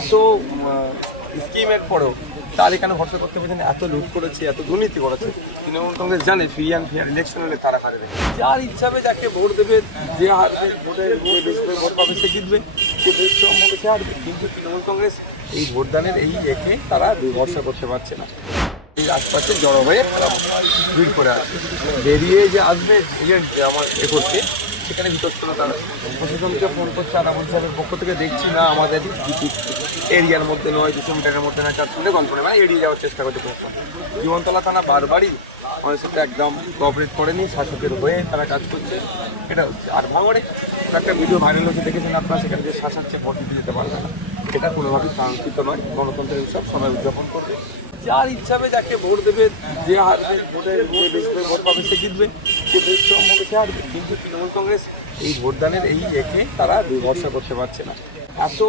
এত স্কিমের পরেও তার এখানে ভরসা করতে পারছেন, এত লুট করেছে, এত দুর্নীতি করেছে। তৃণমূল কংগ্রেস জানে ফ্রি অ্যান্ড ফেয়ার ইলেকশন হলে তারা হারবে। যার ইচ্ছা হবে যাকে ভোট দেবে, যে হারবে ভোটের ভোট পাবে সে জিতবে, যে বেশ কম হবে সে হারবে। কিন্তু তৃণমূল কংগ্রেস এই ভোটদানের এই একে তারা ভরসা করতে পারছে না। এই আশপাশে জড়ো হয়ে ভিড় করে আসবে, বেরিয়ে যে আসবে এজেন্ট যে আমার করছে সেখানে বিতর্কতা তারা প্রশাসনকে ফোন করছে। আনামুল সাহেবের পক্ষ থেকে দেখছি না আমাদের এরিয়ার মধ্যে নয়, 200 মিটারের মধ্যে না, 400 মিটার কল্পনা মানে এড়িয়ে যাওয়ার চেষ্টা করছে প্রশাসন। জীবনতলা থানা বারবারই আমাদের সাথে একদম কোঅপারেট করেনি, শাসকের হয়ে তারা কাজ করছে, এটা হচ্ছে। আর ভাঙড়ে একটা ভিডিও ভাইরাল হচ্ছে, দেখেছেন আপনারা, সেখানে যে শাসাচ্ছে ভোট দিতে পারবে না, এটা কোনোভাবেই কাঙ্ক্ষিত নয়। গণতন্ত্রের উৎসব সবাই উদযাপন করবে, যার ইচ্ছা হবে যাকে ভোট দেবে, যে হারবে ভোটের বেশি ভোট পাবে সে জিতবে, যে বেশ কম হবে সে হারবে। কিন্তু তৃণমূল কংগ্রেস এই ভোটদানের এই একে তারা ভরসা করতে পারছে না। এত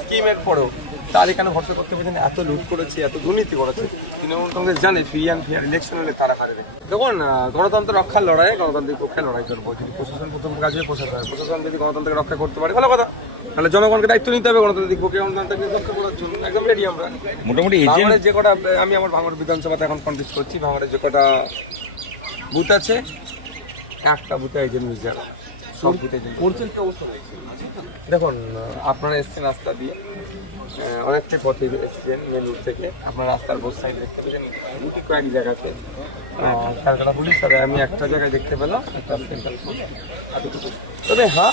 স্কিমের পরেও তার এখানে ভরসা করতে পারছে না, এত লুট করেছে, এত দুর্নীতি করেছে। তৃণমূল কংগ্রেস জানে ফ্রি অ্যান্ড ফেয়ার ইলেকশন হলে তারা হারবে। দেখুন, গণতন্ত্র রক্ষার লড়াই, গণতান্ত্রিক পক্ষে লড়াই করবো। যদি প্রশাসন প্রথম কাজ হয় প্রশাসন যদি গণতন্ত্রকে রক্ষা করতে পারে ভালো কথা, তাহলে জনগণকে দায়িত্ব নিতে হবে গণতান্ত্রিক পক্ষে গণতন্ত্রকে রক্ষা করার জন্য। একদম রেডি আমরা। মোটামুটি ভাঙড়ের যে কটা, আমি আমার ভাঙড় বিধানসভাতে এখন কন্টেস্ট করছি, ভাঙড়ের যে কটা বুথ আছে, একটা বুথে এজেন্ট মিস যারা, সব বুথে এজেন্ট করছেন। কি অবস্থা দেখুন, আপনারা এসছেন রাস্তা দিয়ে, অনেকটাই পথে এসছেন মেন রুট থেকে। আপনার রাস্তার বোথ সাইড দেখতে পেয়েছেন, কয়েক জায়গাতে ক্যালকাটা পুলিশ, তবে আমি একটা জায়গায় দেখতে পেলাম একটা সেন্ট্রাল পুলিশ। তবে হ্যাঁ,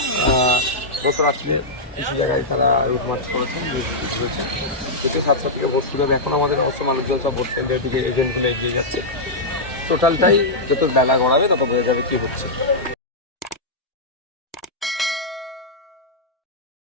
গত রাত্রে কিছু জায়গায় তারা রুট মার্চ করেছেন, ঘুরেছেন। এতে 7টা থেকে ভোট শুরু হবে। এখন আমাদের অবশ্য মানুষজন সব ভোট কেন্দ্রের দিকে এজেন্টগুলো এগিয়ে যাচ্ছে। টোটালটাই যত বেলা গড়াবে তত বোঝা যাবে কী হচ্ছে।